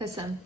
Listen,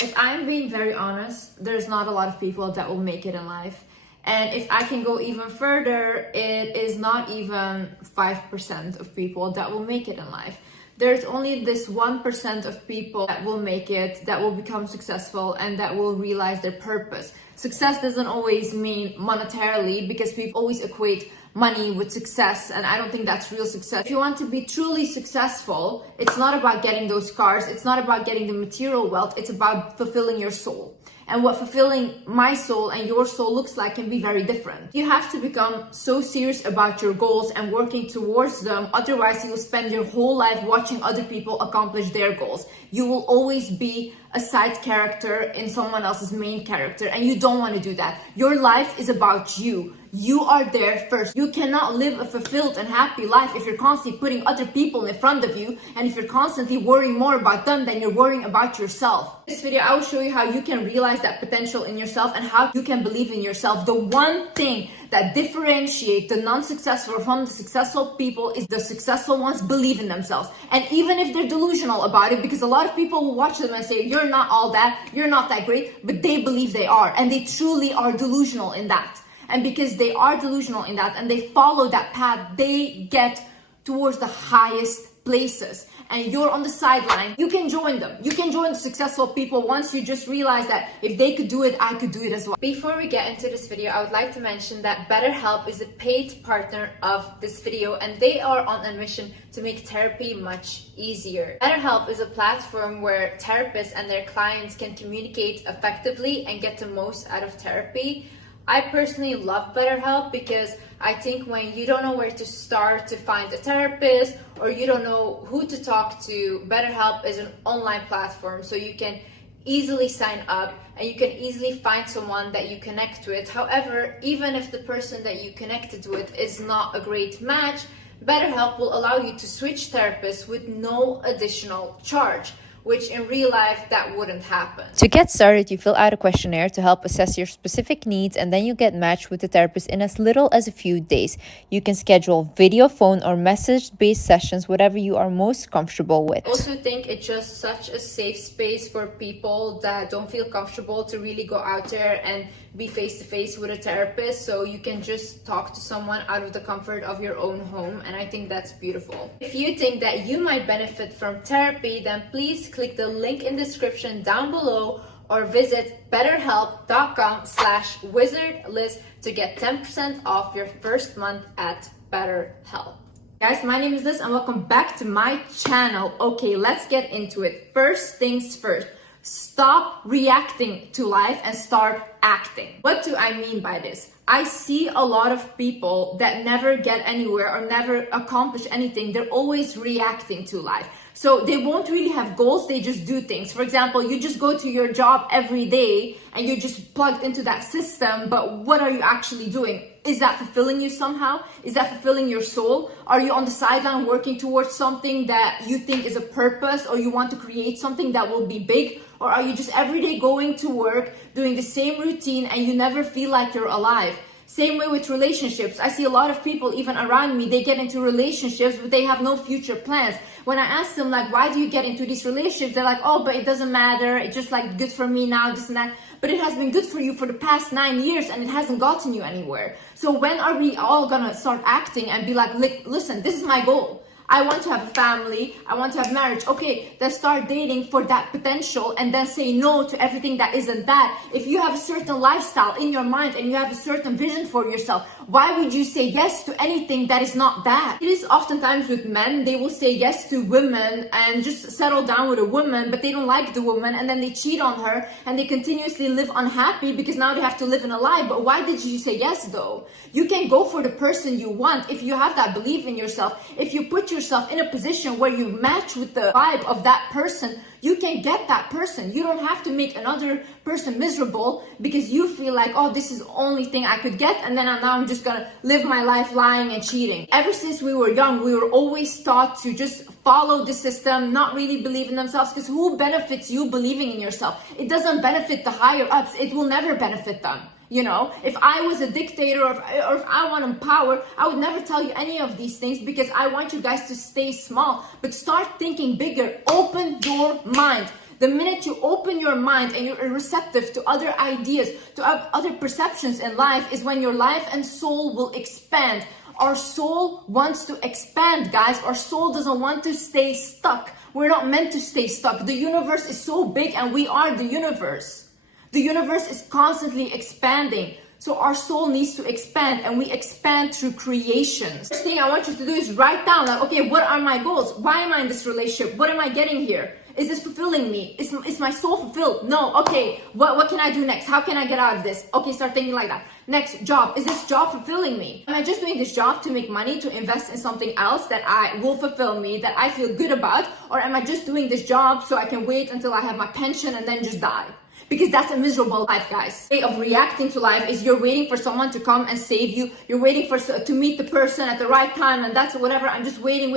if I'm being very honest, there's not a lot of people that will make it in life. And if I can go even further, it is not even 5% of people that will make it in life. There's only this 1% of people that will make it, that will become successful, and that will realize their purpose. Success doesn't always mean monetarily, because people always equate money with success, and I don't think that's real success. If you want to be truly successful, it's not about getting those cars, it's not about getting the material wealth, it's about fulfilling your soul. And what fulfilling my soul and your soul looks like can be very different. You have to become so serious about your goals and working towards them. Otherwise, you will spend your whole life watching other people accomplish their goals. You will always be a side character in someone else's main character, and you don't want to do that. Your life is about you. You are there first. You cannot live a fulfilled and happy life if you're constantly putting other people in front of you, and if you're constantly worrying more about them than you're worrying about yourself. In this video, I will show you how you can realize that potential in yourself and how you can believe in yourself. The one thing that differentiates the non-successful from the successful people is the successful ones believe in themselves. And even if they're delusional about it, because a lot of people will watch them and say, you're not all that, you're not that great, but they believe they are, and they truly are delusional in that. And because they are delusional in that and they follow that path, they get towards the highest places. And you're on the sideline, you can join them. You can join the successful people once you just realize that if they could do it, I could do it as well. Before we get into this video, I would like to mention that BetterHelp is a paid partner of this video, and they are on a mission to make therapy much easier. BetterHelp is a platform where therapists and their clients can communicate effectively and get the most out of therapy. I personally love BetterHelp because I think when you don't know where to start to find a therapist, or you don't know who to talk to, BetterHelp is an online platform, so you can easily sign up and you can easily find someone that you connect with. However, even if the person that you connected with is not a great match, BetterHelp will allow you to switch therapists with no additional charge, which in real life, that wouldn't happen. To get started, you fill out a questionnaire to help assess your specific needs, and then you get matched with a therapist in as little as a few days. You can schedule video, phone, or message-based sessions, whatever you are most comfortable with. I also think it's just such a safe space for people that don't feel comfortable to really go out there and be face-to-face with a therapist, so you can just talk to someone out of the comfort of your own home, and I think that's beautiful. If you think that you might benefit from therapy, then please click the link in the description down below or visit betterhelp.com/wizardliz to get 10% off your first month at BetterHelp. Guys, my name is Liz and welcome back to my channel. Okay, let's get into it. First things first. Stop reacting to life and start acting. What do I mean by this? I see a lot of people that never get anywhere or never accomplish anything. They're always reacting to life. So they won't really have goals, they just do things. For example, you just go to your job every day and you're just plugged into that system, but what are you actually doing? Is that fulfilling you somehow? Is that fulfilling your soul? Are you on the sideline working towards something that you think is a purpose, or you want to create something that will be big? Or are you just every day going to work, doing the same routine, and you never feel like you're alive? Same way with relationships. I see a lot of people even around me, they get into relationships, but they have no future plans. When I ask them, like, why do you get into these relationships? They're like, oh, but it doesn't matter. It's just like good for me now, this and that. But it has been good for you for the past 9 years and it hasn't gotten you anywhere. So when are we all gonna start acting and be like, listen, this is my goal. I want to have a family, I want to have marriage. Okay, then start dating for that potential and then say no to everything that isn't that. If you have a certain lifestyle in your mind and you have a certain vision for yourself, why would you say yes to anything that is not that? It is oftentimes with men, they will say yes to women and just settle down with a woman, but they don't like the woman and then they cheat on her and they continuously live unhappy because now they have to live in a lie. But why did you say yes though? You can go for the person you want if you have that belief in yourself. If you put yourself in a position where you match with the vibe of that person, you can get that person. You don't have to make another person miserable because you feel like, oh, this is the only thing I could get, and then now I'm just gonna live my life lying and cheating. Ever since we were young, we were always taught to just follow the system, not really believe in themselves, because who benefits you believing in yourself? It doesn't benefit the higher ups. It will never benefit them. You know, if I was a dictator or if I want power, I would never tell you any of these things because I want you guys to stay small, but start thinking bigger. Open your mind. The minute you open your mind and you're receptive to other ideas, to other perceptions in life, is when your life and soul will expand. Our soul wants to expand, guys. Our soul doesn't want to stay stuck. We're not meant to stay stuck. The universe is so big and we are the universe. The universe is constantly expanding. So our soul needs to expand, and we expand through creations. First thing I want you to do is write down, like, okay, what are my goals? Why am I in this relationship? What am I getting here? Is this fulfilling me? Is my soul fulfilled? No. Okay, what can I do next? How can I get out of this? Okay, start thinking like that. Next, job. Is this job fulfilling me? Am I just doing this job to make money, to invest in something else that will fulfill me, that I feel good about? Or am I just doing this job so I can wait until I have my pension and then just die? Because that's a miserable life, guys. The way of reacting to life is you're waiting for someone to come and save you. You're waiting to meet the person at the right time, and that's whatever. I'm just waiting.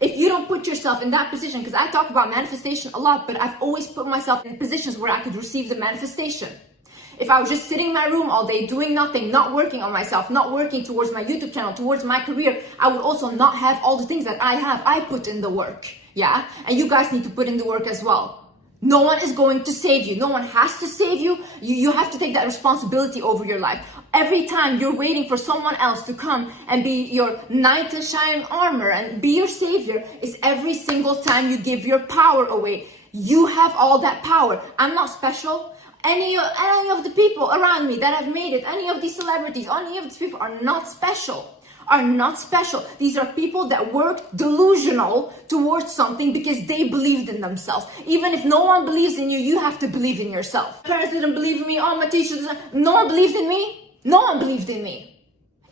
If you don't put yourself in that position, because I talk about manifestation a lot, but I've always put myself in positions where I could receive the manifestation. If I was just sitting in my room all day doing nothing, not working on myself, not working towards my YouTube channel, towards my career, I would also not have all the things that I have. I put in the work, yeah? And you guys need to put in the work as well. No one is going to save you. No one has to save you. You have to take that responsibility over your life. Every time you're waiting for someone else to come and be your knight in shining armor and be your savior, is every single time you give your power away. You have all that power. I'm not special. Any of the people around me that have made it, any of these celebrities, any of these people are not special. These are people that worked delusional towards something because they believed in themselves. Even if no one believes in you, you have to believe in yourself. My parents didn't believe in me. Oh, my teachers, no one believed in me. No one believed in me.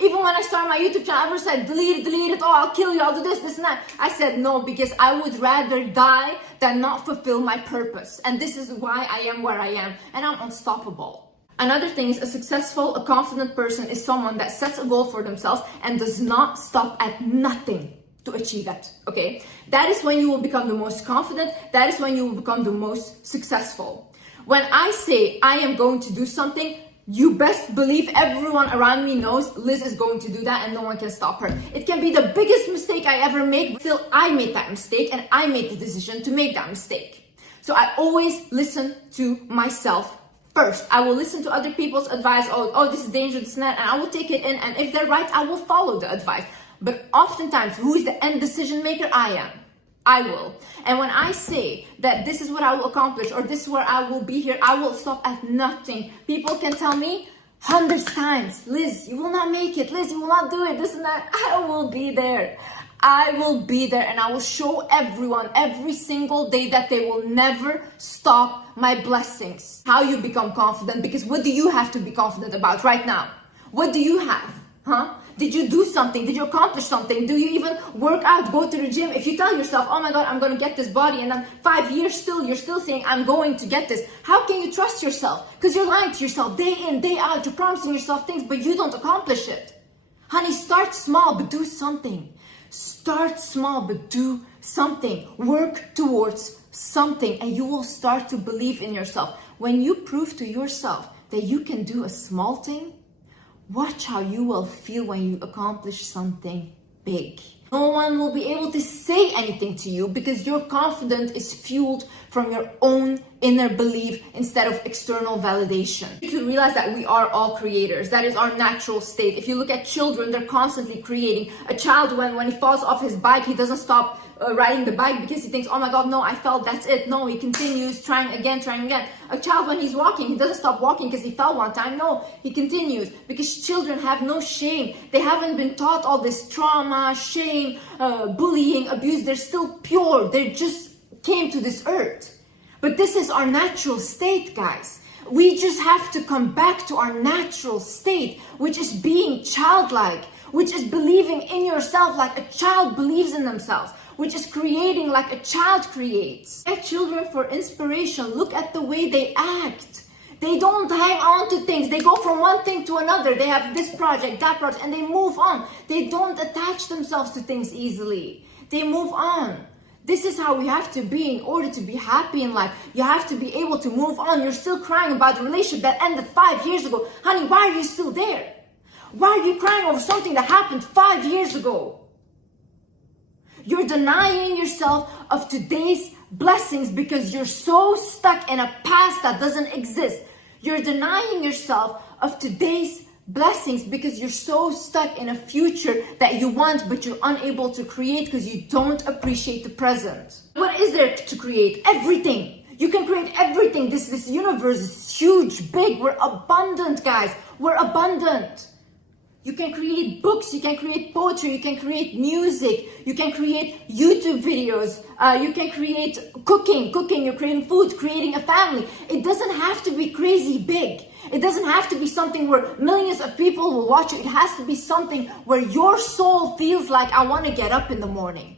Even when I started my YouTube channel, I ever said, delete it, oh, I'll kill you, I'll do this and that. I said no, because I would rather die than not fulfill my purpose. And this is why I am where I am. And I'm unstoppable. Another thing is, a successful, a confident person is someone that sets a goal for themselves and does not stop at nothing to achieve it, okay? That is when you will become the most confident. That is when you will become the most successful. When I say I am going to do something, you best believe everyone around me knows Liz is going to do that and no one can stop her. It can be the biggest mistake I ever made, but still I made that mistake and I made the decision to make that mistake. So I always listen to myself first. I will listen to other people's advice. Oh, this is dangerous, this and that, and I will take it in. And if they're right, I will follow the advice. But oftentimes, who is the end decision maker? I am. I will. And when I say that this is what I will accomplish, or this is where I will be here, I will stop at nothing. People can tell me hundreds of times, Liz, you will not make it. Liz, you will not do it. This and that. I will be there. I will be there, and I will show everyone every single day that they will never stop my blessings. How you become confident, because what do you have to be confident about right now? What do you have? Did you do something? Did you accomplish something? Do you even work out, go to the gym? If you tell yourself, oh my God, I'm going to get this body, and then 5 years you're still saying, I'm going to get this. How can you trust yourself? Because you're lying to yourself day in, day out. You're promising yourself things, but you don't accomplish it. Honey, start small, but do something. Start small, but do something. Work towards something, and you will start to believe in yourself. When you prove to yourself that you can do a small thing, watch how you will feel when you accomplish something big. No one will be able to say anything to you because your confidence is fueled from your own inner belief instead of external validation. You need to realize that we are all creators. That is our natural state. If you look at children, they're constantly creating. A child, when he falls off his bike, he doesn't stop riding the bike because he thinks, oh my God, no, I fell, that's it. No, he continues trying again. A child, when he's walking, he doesn't stop walking because he fell one time. No, he continues, because children have no shame. They haven't been taught all this trauma, shame, bullying, abuse. They're still pure. They just came to this earth. But this is our natural state, guys. We just have to come back to our natural state, which is being childlike, which is believing in yourself like a child believes in themselves, which is creating like a child creates. Get children for inspiration. Look at the way they act. They don't hang on to things. They go from one thing to another. They have this project, that project, and they move on. They don't attach themselves to things easily. They move on. This is how we have to be in order to be happy in life. You have to be able to move on. You're still crying about the relationship that ended 5 years ago. Honey, why are you still there? Why are you crying over something that happened 5 years ago? You're denying yourself of today's blessings because you're so stuck in a past that doesn't exist. You're denying yourself of today's blessings because you're so stuck in a future that you want but you're unable to create because you don't appreciate the present. What is there to create? Everything. You can create everything. This universe is huge, big. We're abundant, guys. We're abundant. You can create books, you can create poetry, you can create music, you can create YouTube videos, you can create cooking, you're creating food, creating a family. It doesn't have to be crazy big. It doesn't have to be something where millions of people will watch you. It has to be something where your soul feels like, I want to get up in the morning.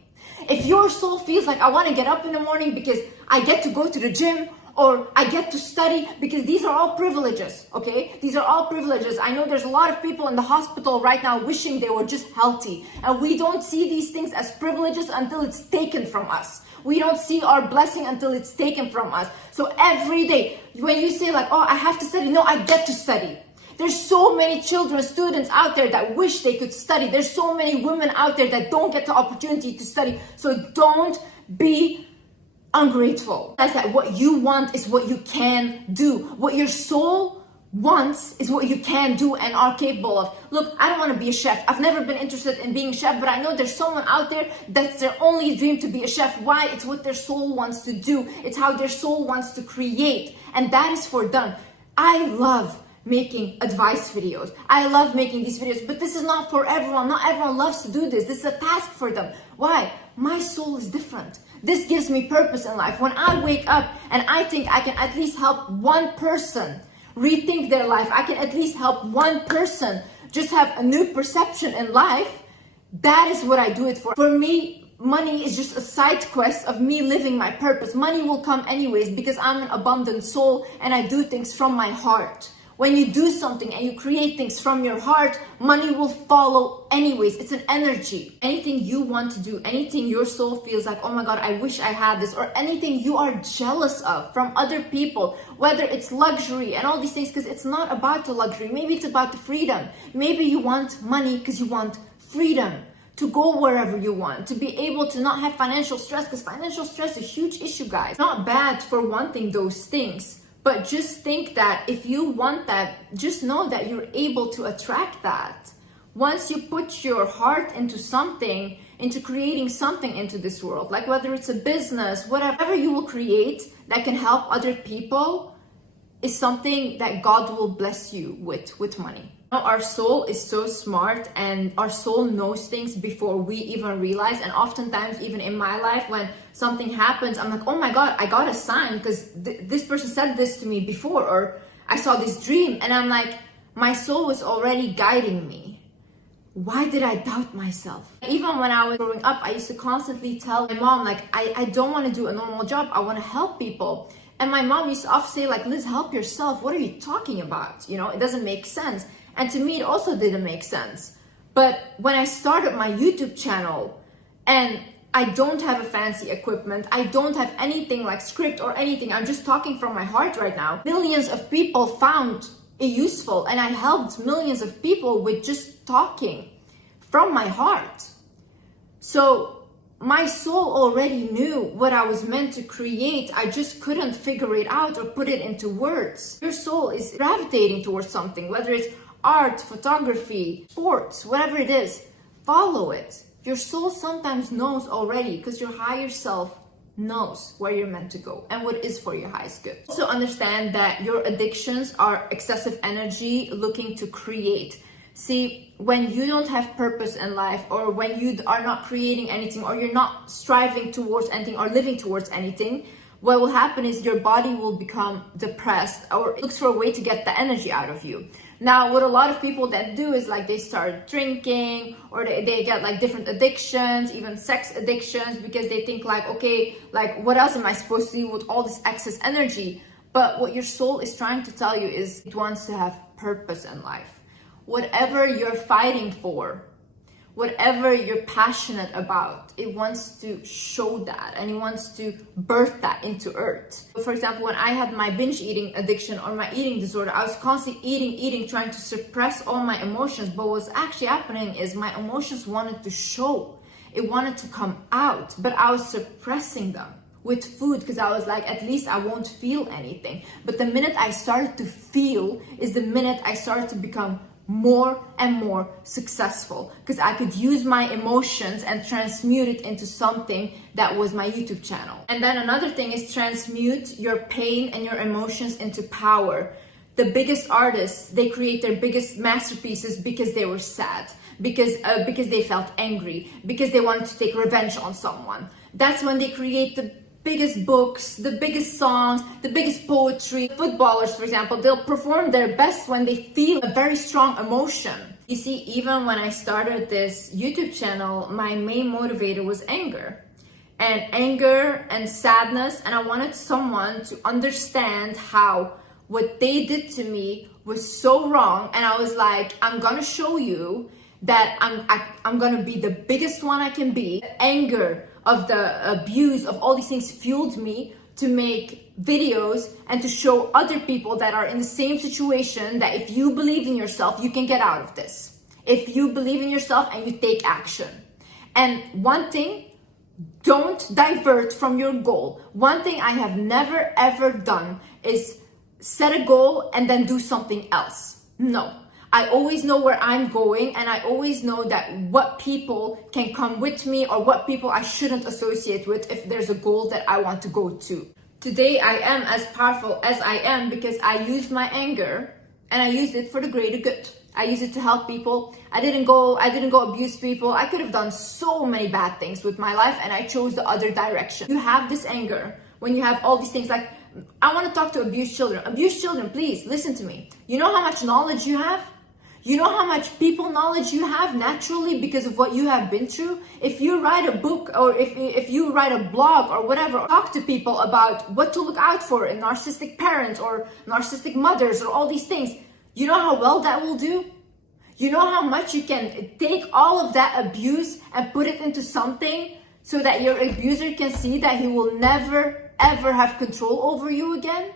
If your soul feels like, I want to get up in the morning because I get to go to the gym, or I get to study, because these are all privileges, okay? These are all privileges. I know there's a lot of people in the hospital right now wishing they were just healthy. And we don't see these things as privileges until it's taken from us. We don't see our blessing until it's taken from us. So every day, when you say like, oh, I have to study, no, I get to study. There's so many children, students out there that wish they could study. There's so many women out there that don't get the opportunity to study. So don't be ungrateful. That's that what you want is what you can do. What your soul wants is what you can do and are capable of. Look, I don't want to be a chef. I've never been interested in being a chef, but I know there's someone out there that's their only dream to be a chef. Why? It's what their soul wants to do. It's how their soul wants to create. And that is for them. I love making advice videos. I love making these videos, but this is not for everyone. Not everyone loves to do this. This is a task for them. Why? My soul is different. This gives me purpose in life. When I wake up and I think I can at least help one person rethink their life, I can at least help one person just have a new perception in life, that is what I do it for. For me, money is just a side quest of me living my purpose. Money will come anyways because I'm an abundant soul and I do things from my heart. When you do something and you create things from your heart, money will follow anyways. It's an energy. Anything you want to do, anything your soul feels like, oh my God, I wish I had this, or anything you are jealous of from other people, whether it's luxury and all these things, because it's not about the luxury. Maybe it's about the freedom. Maybe you want money because you want freedom to go wherever you want, to be able to not have financial stress, because financial stress is a huge issue, guys. Not bad for wanting those things. But just think that if you want that, just know that you're able to attract that. Once you put your heart into something, into creating something into this world, like whether it's a business, whatever you will create that can help other people, is something that God will bless you with money. Our soul is so smart and our soul knows things before we even realize. And oftentimes, even in my life, when something happens, I'm like, oh my God, I got a sign because this person said this to me before, or I saw this dream. And I'm like, my soul was already guiding me. Why did I doubt myself? Even when I was growing up, I used to constantly tell my mom, like, I don't want to do a normal job. I want to help people. And my mom used to often say, like, Liz, help yourself. What are you talking about? You know, it doesn't make sense. And to me, it also didn't make sense. But when I started my YouTube channel and I don't have a fancy equipment, I don't have anything like script or anything, I'm just talking from my heart right now. Millions of people found it useful and I helped millions of people with just talking from my heart. So my soul already knew what I was meant to create. I just couldn't figure it out or put it into words. Your soul is gravitating towards something, whether it's art, photography, sports, whatever it is, follow it. Your soul sometimes knows already because your higher self knows where you're meant to go and what is for your highest good. Also understand that your addictions are excessive energy looking to create. See, when you don't have purpose in life, or when you are not creating anything, or you're not striving towards anything or living towards anything, what will happen is your body will become depressed or looks for a way to get the energy out of you. Now, what a lot of people that do is like they start drinking, or they get like different addictions, even sex addictions, because they think like, okay, like what else am I supposed to do with all this excess energy? But what your soul is trying to tell you is it wants to have purpose in life. Whatever you're fighting for, whatever you're passionate about, it wants to show that and it wants to birth that into earth. For example, when I had my binge eating addiction or my eating disorder, I was constantly eating, trying to suppress all my emotions. But what's actually happening is my emotions wanted to show. It wanted to come out, but I was suppressing them with food because I was like, at least I won't feel anything. But the minute I started to feel is the minute I started to become more and more successful, because I could use my emotions and transmute it into something that was my YouTube channel. And then another thing is transmute your pain and your emotions into power. The biggest artists, they create their biggest masterpieces because they were sad, because they felt angry, because they wanted to take revenge on someone. That's when they create the biggest books, the biggest songs, the biggest poetry. Footballers, for example, they'll perform their best when they feel a very strong emotion. You see, even when I started this YouTube channel, my main motivator was anger. And anger and sadness, and I wanted someone to understand how what they did to me was so wrong. And I was like, I'm gonna show you that I'm gonna be the biggest one I can be. The anger of the abuse of all these things fueled me to make videos and to show other people that are in the same situation that if you believe in yourself, you can get out of this. If you believe in yourself and you take action. And one thing, don't divert from your goal. One thing I have never ever done is set a goal and then do something else. No. I always know where I'm going, and I always know that what people can come with me or what people I shouldn't associate with if there's a goal that I want to go to. Today I am as powerful as I am because I used my anger and I used it for the greater good. I used it to help people. I didn't go abuse people. I could have done so many bad things with my life, and I chose the other direction. You have this anger when you have all these things. Like, I want to talk to abused children. Abused children, please listen to me. You know how much knowledge you have? You know how much people knowledge you have naturally because of what you have been through? If you write a book or if you write a blog or whatever, talk to people about what to look out for in narcissistic parents or narcissistic mothers or all these things. You know how well that will do? You know how much you can take all of that abuse and put it into something so that your abuser can see that he will never ever have control over you again?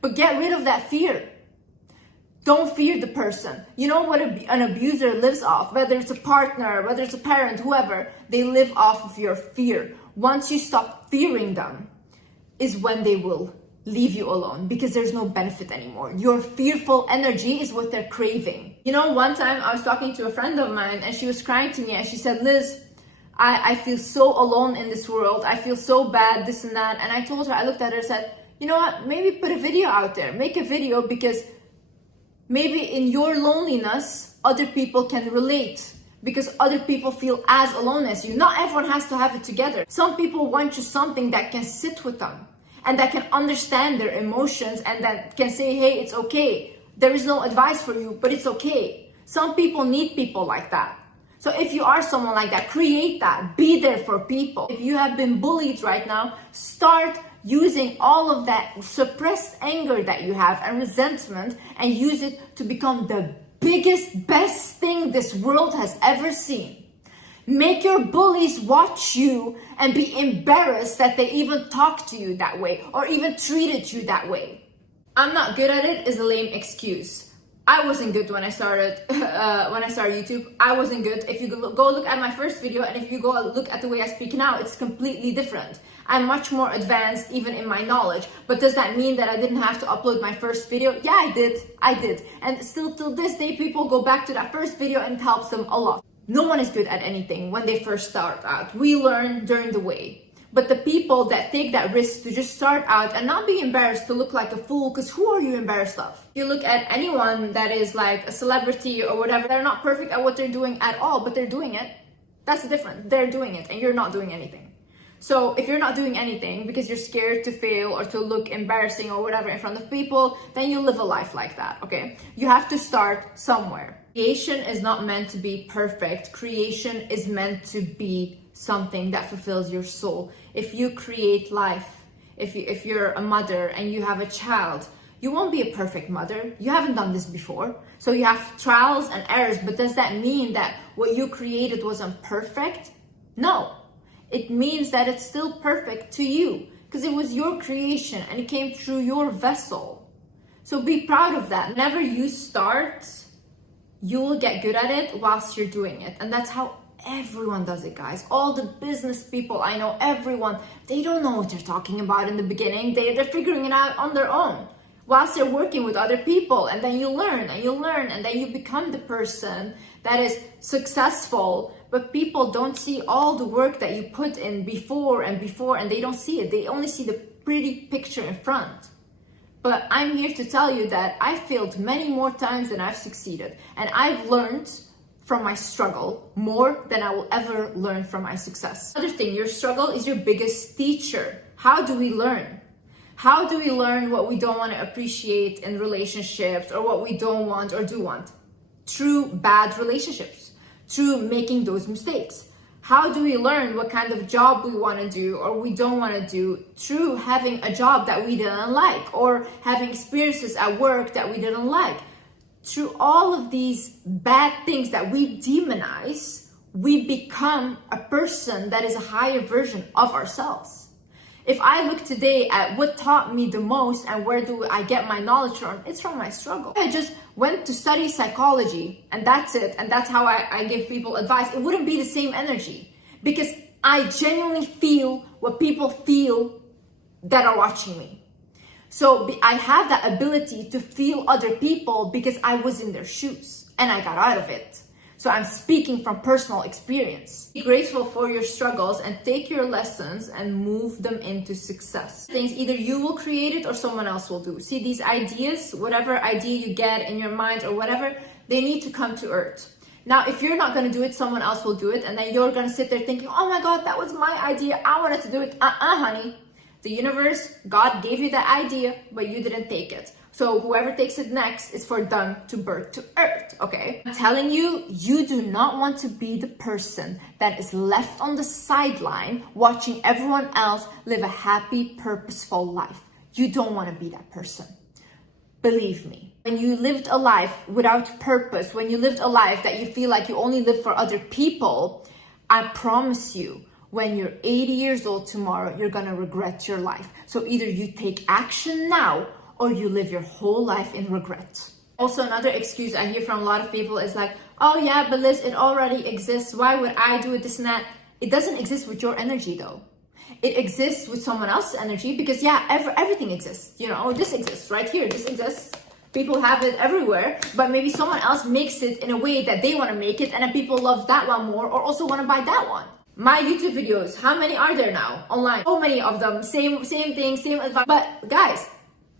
But get rid of that fear. Don't fear the person. You know what an abuser lives off, whether it's a partner, whether it's a parent, whoever, they live off of your fear. Once you stop fearing them is when they will leave you alone because there's no benefit anymore. Your fearful energy is what they're craving. You know, one time I was talking to a friend of mine and she was crying to me and she said, Liz, I feel so alone in this world. I feel so bad, this and that. And I told her, I looked at her and said, you know what, maybe put a video out there. Make a video because maybe in your loneliness, other people can relate because other people feel as alone as you. Not everyone has to have it together. Some people want just something that can sit with them and that can understand their emotions and that can say, hey, it's okay. There is no advice for you, but it's okay. Some people need people like that. So if you are someone like that, create that. Be there for people. If you have been bullied right now, start using all of that suppressed anger that you have and resentment and use it to become the biggest, best thing this world has ever seen. Make your bullies watch you and be embarrassed that they even talked to you that way or even treated you that way. I'm not good at it is a lame excuse. I wasn't good when I started YouTube. I wasn't good. If you go look at my first video and if you go look at the way I speak now, it's completely different. I'm much more advanced even in my knowledge. But does that mean that I didn't have to upload my first video? Yeah, I did. And still till this day, people go back to that first video and it helps them a lot. No one is good at anything when they first start out. We learn during the way. But the people that take that risk to just start out and not be embarrassed to look like a fool, because who are you embarrassed of? You look at anyone that is like a celebrity or whatever, they're not perfect at what they're doing at all, but they're doing it. That's the difference. They're doing it and you're not doing anything. So if you're not doing anything because you're scared to fail or to look embarrassing or whatever in front of people, then you live a life like that, okay? You have to start somewhere. Creation is not meant to be perfect. Creation is meant to be something that fulfills your soul. If you create life, if you're a mother and you have a child, You won't be a perfect mother. You haven't done this before. So you have trials and errors, but does that mean that what you created wasn't perfect? No. It means that it's still perfect to you because it was your creation and it came through your vessel. So be proud of that. Whenever you start, you will get good at it whilst you're doing it. And that's how everyone does it, guys. All the business people I know, everyone, they don't know what they're talking about in the beginning. They're figuring it out on their own whilst they're working with other people. And then you learn and you learn and then you become the person that is successful. But people don't see all the work that you put in before and they don't see it. They only see the pretty picture in front. But I'm here to tell you that I failed many more times than I've succeeded. And I've learned from my struggle more than I will ever learn from my success. Another thing, your struggle is your biggest teacher. How do we learn? How do we learn what we don't want to appreciate in relationships or what we don't want or do want? Through bad relationships, through making those mistakes. How do we learn what kind of job we want to do or we don't want to do? Through having a job that we didn't like or having experiences at work that we didn't like. Through all of these bad things that we demonize, we become a person that is a higher version of ourselves. If I look today at what taught me the most and where do I get my knowledge from, it's from my struggle. I just went to study psychology and that's it. And that's how I give people advice. It wouldn't be the same energy because I genuinely feel what people feel that are watching me. So I have that ability to feel other people because I was in their shoes and I got out of it. So I'm speaking from personal experience. Be grateful for your struggles and take your lessons and move them into success. Things either you will create it or someone else will do. See, these ideas, whatever idea you get in your mind or whatever, they need to come to earth. Now, if you're not going to do it, someone else will do it. And then you're going to sit there thinking, oh my God, that was my idea. I wanted to do it. Honey. The universe, God gave you that idea, but you didn't take it. So whoever takes it next is for them to birth to earth, okay? I'm telling you, you do not want to be the person that is left on the sideline watching everyone else live a happy, purposeful life. You don't want to be that person. Believe me. When you lived a life without purpose, when you lived a life that you feel like you only live for other people, I promise you, when you're 80 years old tomorrow, you're gonna regret your life. So either you take action now or you live your whole life in regret. Also, another excuse I hear from a lot of people is like, oh yeah, but Liz, it already exists. Why would I do it, this and that? It doesn't exist with your energy though. It exists with someone else's energy because yeah, everything exists. You know, this exists right here, this exists. People have it everywhere, but maybe someone else makes it in a way that they wanna make it and then people love that one more or also wanna buy that one. My YouTube videos, how many are there now online? So many of them, same thing, same advice. But guys,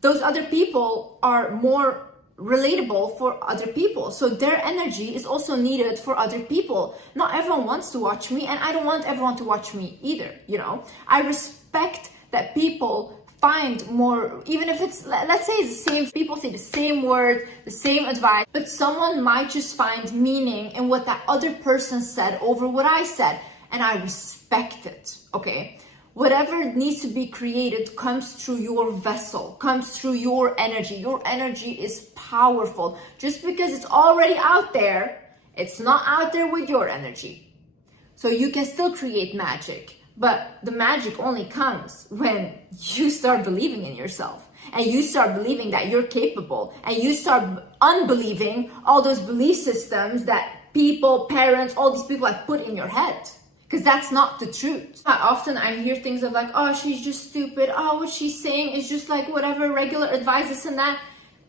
those other people are more relatable for other people. So their energy is also needed for other people. Not everyone wants to watch me and I don't want everyone to watch me either, you know? I respect that people find more, even if it's, let's say it's the same, people say the same word, the same advice, but someone might just find meaning in what that other person said over what I said. And I respect it, okay? Whatever needs to be created comes through your vessel, comes through your energy. Your energy is powerful. Just because it's already out there, it's not out there with your energy. So you can still create magic, but the magic only comes when you start believing in yourself and you start believing that you're capable and you start unbelieving all those belief systems that people, parents, all these people have put in your head. Because that's not the truth. Often I hear things of like, oh, she's just stupid. Oh, what she's saying is just like whatever regular advice, this and that.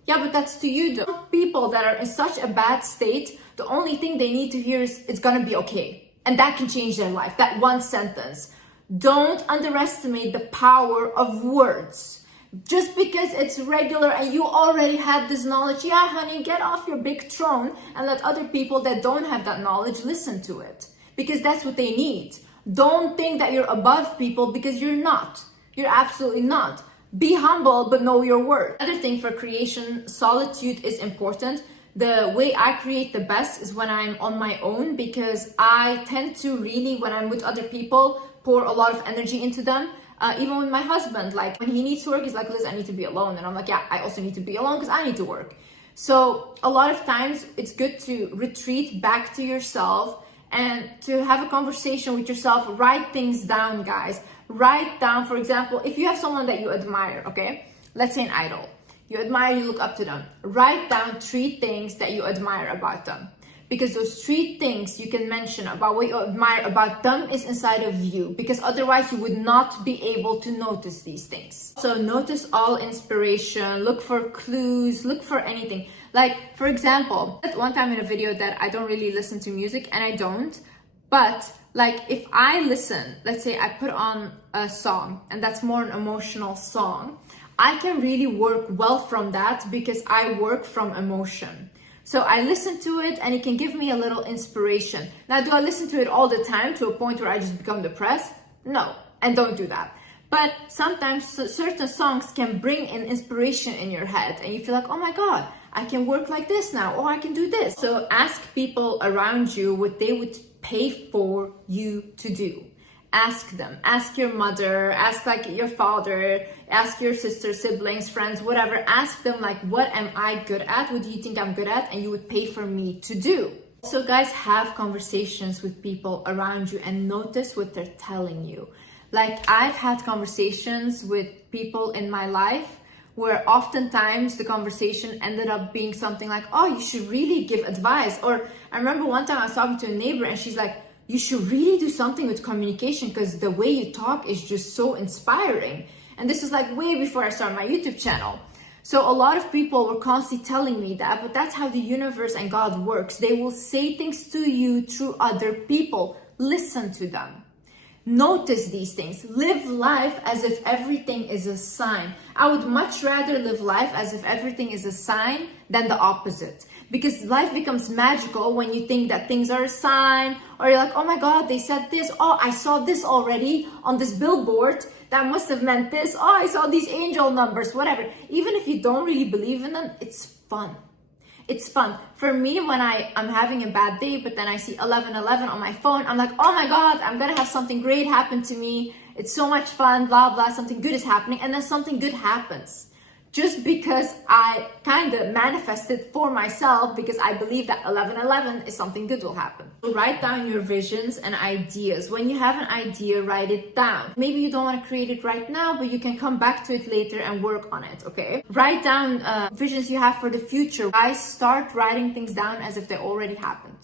Yeah, but that's to you though. People that are in such a bad state, the only thing they need to hear is it's gonna be okay. And that can change their life. That one sentence. Don't underestimate the power of words. Just because it's regular and you already had this knowledge, yeah, honey, get off your big throne and let other people that don't have that knowledge listen to it. Because that's what they need. Don't think that you're above people because you're not. You're absolutely not. Be humble, but know your worth. Another thing for creation, solitude is important. The way I create the best is when I'm on my own because I tend to really, when I'm with other people, pour a lot of energy into them. Even with my husband, like when he needs to work, he's like, Liz, I need to be alone. And I'm like, yeah, I also need to be alone because I need to work. So a lot of times it's good to retreat back to yourself and to have a conversation with yourself. Write things down, guys. Write down, for example, if you have someone that you admire, okay? Let's say an idol. You admire, you look up to them. Write down 3 things that you admire about them. Because those 3 things you can mention about what you admire about them is inside of you. Because otherwise you would not be able to notice these things. So notice all inspiration, look for clues, look for anything. Like, for example, one time in a video that I don't really listen to music, and I don't, but like if I listen, let's say I put on a song and that's more an emotional song, I can really work well from that because I work from emotion. So I listen to it and it can give me a little inspiration. Now, do I listen to it all the time to a point where I just become depressed? No, and don't do that. But sometimes certain songs can bring an inspiration in your head and you feel like, oh my God, I can work like this now, or I can do this. So ask people around you what they would pay for you to do. Ask them, ask your mother, ask like your father, ask your sister, siblings, friends, whatever. Ask them like, what am I good at? What do you think I'm good at? And you would pay for me to do. So guys, have conversations with people around you and notice what they're telling you. Like I've had conversations with people in my life where oftentimes the conversation ended up being something like, oh, you should really give advice. Or I remember one time I was talking to a neighbor and she's like, you should really do something with communication because the way you talk is just so inspiring. And this is like way before I started my YouTube channel. So a lot of people were constantly telling me that, but that's how the universe and God works. They will say things to you through other people. Listen to them. Notice these things. Live life as if everything is a sign. I would much rather live life as if everything is a sign than the opposite. Because life becomes magical when you think that things are a sign, or you're like, oh my God, they said this. Oh, I saw this already on this billboard. That must have meant this. Oh, I saw these angel numbers, whatever. Even if you don't really believe in them, it's fun. It's fun. For me, when I'm having a bad day, but then I see 1111 on my phone, I'm like, oh my God, I'm gonna have something great happen to me. It's so much fun, blah, blah, something good is happening. And then something good happens. Just because I kind of manifested for myself because I believe that 1111 is something good will happen. So write down your visions and ideas. When you have an idea, write it down. Maybe you don't want to create it right now, but you can come back to it later and work on it, okay? Write down visions you have for the future. I start writing things down as if they already happened.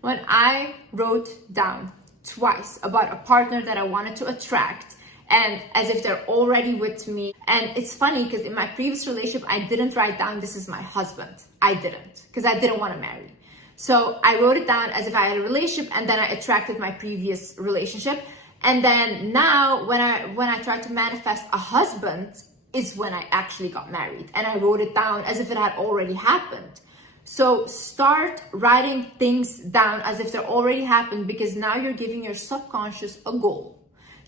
When I wrote down twice about a partner that I wanted to attract, and as if they're already with me. And it's funny because in my previous relationship, I didn't write down, this is my husband. I didn't, because I didn't want to marry. So I wrote it down as if I had a relationship, and then I attracted my previous relationship. And then now when I try to manifest a husband is when I actually got married. And I wrote it down as if it had already happened. So start writing things down as if they already happened, because now you're giving your subconscious a goal.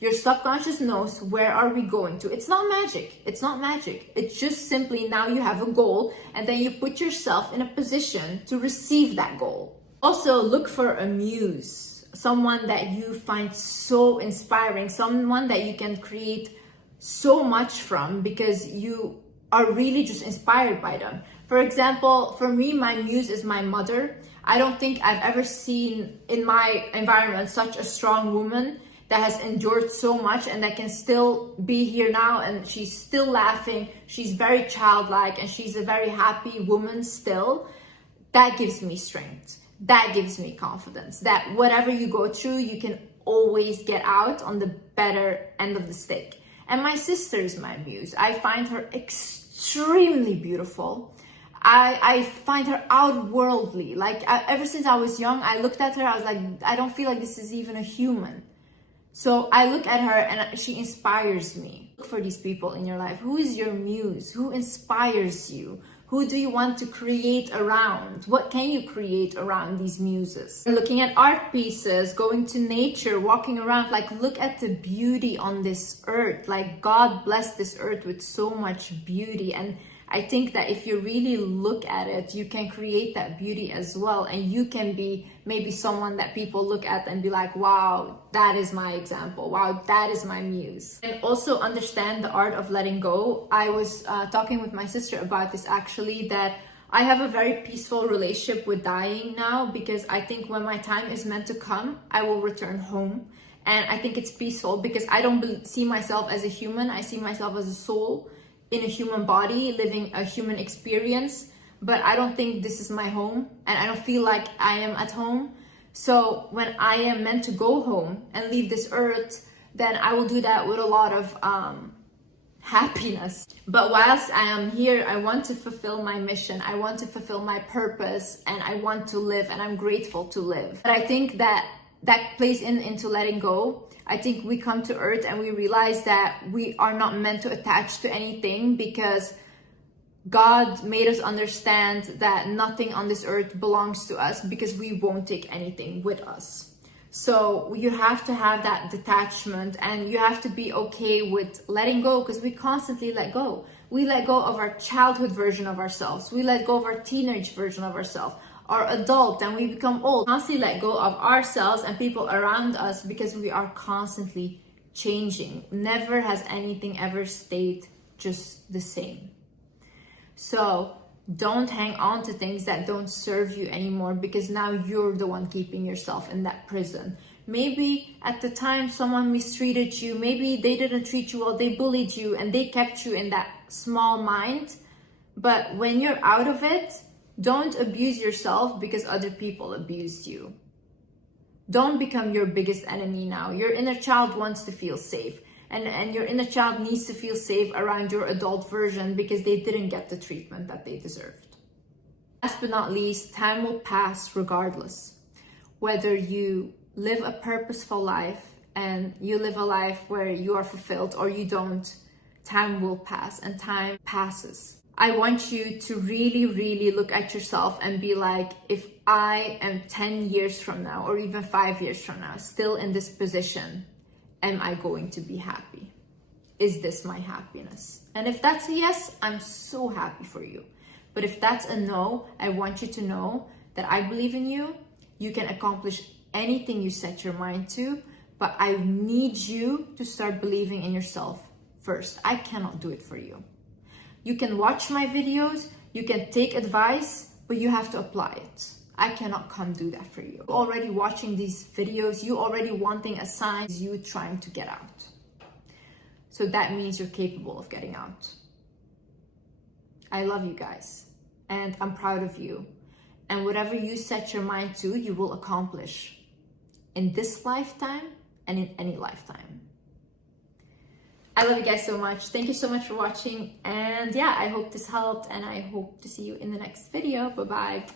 Your subconscious knows where are we going to. It's not magic. It's not magic. It's just simply now you have a goal and then you put yourself in a position to receive that goal. Also, look for a muse, someone that you find so inspiring, someone that you can create so much from because you are really just inspired by them. For example, for me, my muse is my mother. I don't think I've ever seen in my environment such a strong woman that has endured so much and that can still be here now, and she's still laughing. She's very childlike and she's a very happy woman still. That gives me strength. That gives me confidence that whatever you go through, you can always get out on the better end of the stick. And my sister is my muse. I find her extremely beautiful. I find her outworldly. Like ever since I was young, I looked at her, I was like, I don't feel like this is even a human. So I look at her and she inspires me. Look for these people in your life. Who is your muse? Who inspires you? Who do you want to create around? What can you create around these muses? Looking at art pieces, going to nature, walking around, like look at the beauty on this earth. Like God blessed this earth with so much beauty. And I think that if you really look at it, you can create that beauty as well. And you can be maybe someone that people look at and be like, wow, that is my example. Wow, that is my muse. And also understand the art of letting go. I was talking with my sister about this actually, that I have a very peaceful relationship with dying now, because I think when my time is meant to come, I will return home. And I think it's peaceful because I don't see myself as a human. I see myself as a soul in a human body, living a human experience. But I don't think this is my home, and I don't feel like I am at home. So when I am meant to go home and leave this earth, then I will do that with a lot of happiness. But whilst I am here, I want to fulfill my mission. I want to fulfill my purpose, and I want to live, and I'm grateful to live. But I think that plays into letting go. I think we come to earth and we realize that we are not meant to attach to anything, because God made us understand that nothing on this earth belongs to us, because we won't take anything with us. So you have to have that detachment, and you have to be okay with letting go, because we constantly let go. We let go of our childhood version of ourselves. We let go of our teenage version of ourselves, our adult, and we become old. Constantly let go of ourselves and people around us, because we are constantly changing. Never has anything ever stayed just the same. So don't hang on to things that don't serve you anymore, because now you're the one keeping yourself in that prison. Maybe at the time someone mistreated you, maybe they didn't treat you well, they bullied you, and they kept you in that small mind. But when you're out of it, don't abuse yourself because other people abused you. Don't become your biggest enemy now. Your inner child wants to feel safe. And your inner child needs to feel safe around your adult version, because they didn't get the treatment that they deserved. Last but not least, time will pass regardless. Whether you live a purposeful life and you live a life where you are fulfilled, or you don't, time will pass, and time passes. I want you to really, really look at yourself and be like, if I am 10 years from now, or even 5 years from now, still in this position, am I going to be happy? Is this my happiness? And if that's a yes, I'm so happy for you. But if that's a no, I want you to know that I believe in you. You can accomplish anything you set your mind to, but I need you to start believing in yourself first. I cannot do it for you. You can watch my videos, you can take advice, but you have to apply it. I cannot come do that for you. You're already watching these videos, you already wanting a sign, is you trying to get out. So that means you're capable of getting out. I love you guys, and I'm proud of you. And whatever you set your mind to, you will accomplish in this lifetime and in any lifetime. I love you guys so much. Thank you so much for watching. And yeah, I hope this helped, and I hope to see you in the next video. Bye-bye.